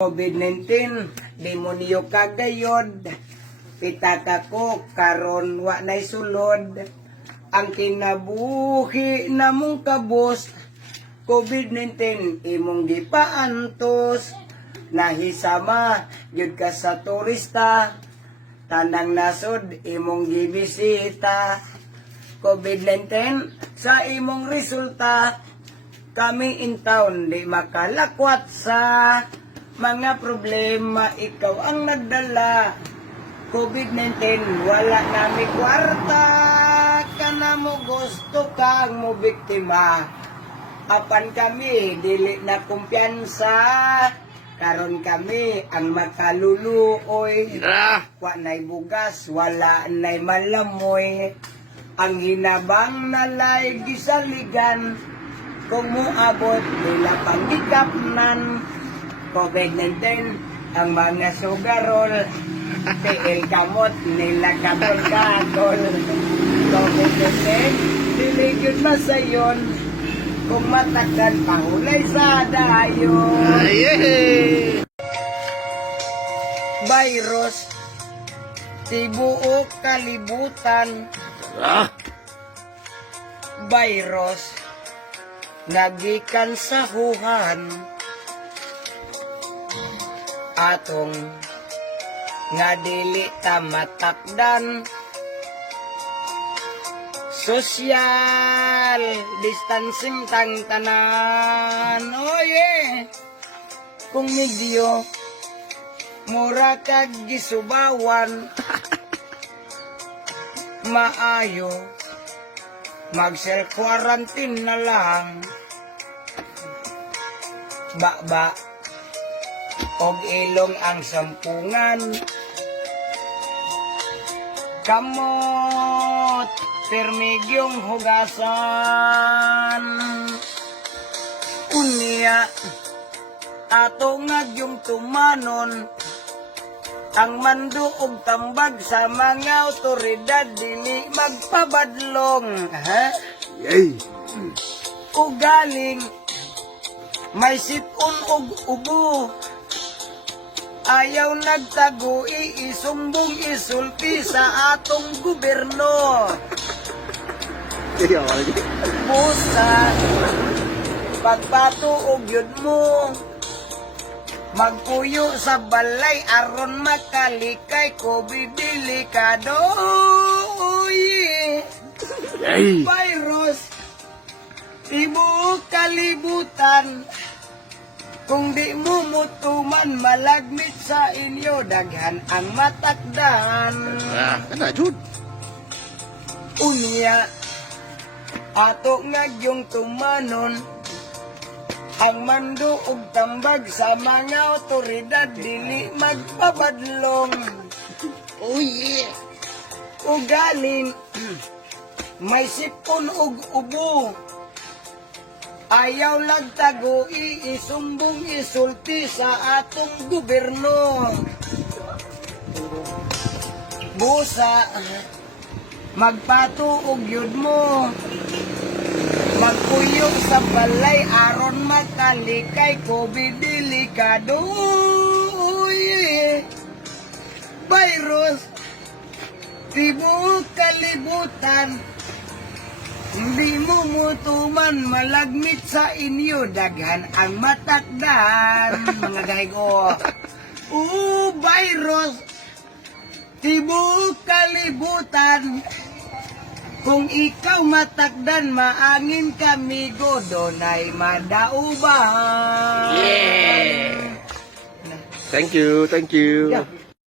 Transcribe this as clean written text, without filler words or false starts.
COVID-19, demonyo kagayod, pitaka ko karon wa nay sulod, ang kinabuhi namong kabos, COVID-19 imong gipaantos, nahisama yun ka sa turista, tanang nasod imong gibisita, COVID-19 sa imong resulta, kami in town di makalakwat sa mga problema, ikaw ang nagdala. COVID-19, wala nami kwarta, kana mo gusto kang mo biktima. Apan kami, dili na kumpiyansa, karon kami ang makaluluoy. Wa nay bugas, wala nay malamoy. Ang hinabang nalay gisaligan, kung moabot nila panggikapnan. COVID-19, ang mga sugarol, PL kamot, nila kabol-kabol. COVID-19, diligid masayon, kung matakan pahulay sa dayon. Virus, tibuok kalibutan. Virus, nagikan sa huhan. Atong nga dili ta matakdan, social distancing tang tanan. Oh yeah, kung medyo mura kag gisubawan, maayo mag self quarantine na lang. Ba og ilong ang sampungan, kamot permigyong hugasan. Unya ato ngagyong tumanon, ang mando og tambag sa mga otoridad dili magpabadlong. Ugaling may sipon og ubo, ayaw nagtago, isumbong isulti sa atong gobyerno. Busa, pagpatuog yun mo, magpuyo sa balay aron makalikay, COVID delikado. Virus, tibuok kalibutan. Kung di mo mutuman, malagmit sa inyo, daghan ang matakdan. Unya, ato ngagyong tumanon, ang mando og tambag sa mga otoridad, dili magpabadlong. Oh yeah! Ugaling, may sipon og ubo, ayaw lagtago, isumbong isulti sa atong gobyerno. Busa, magpatuog yun mo, magpuyo sa balay aron makalikay, COVID delikado. Virus, tibuok kalibutan. Hindi mo mutuman, malagmit sa inyo, daghan ang matakdan. Mga gaygo, virus, tibuok kalibutan. Kung ikaw matakdan, maangin kamigo, donay madauban. Thank you, thank you. Yeah.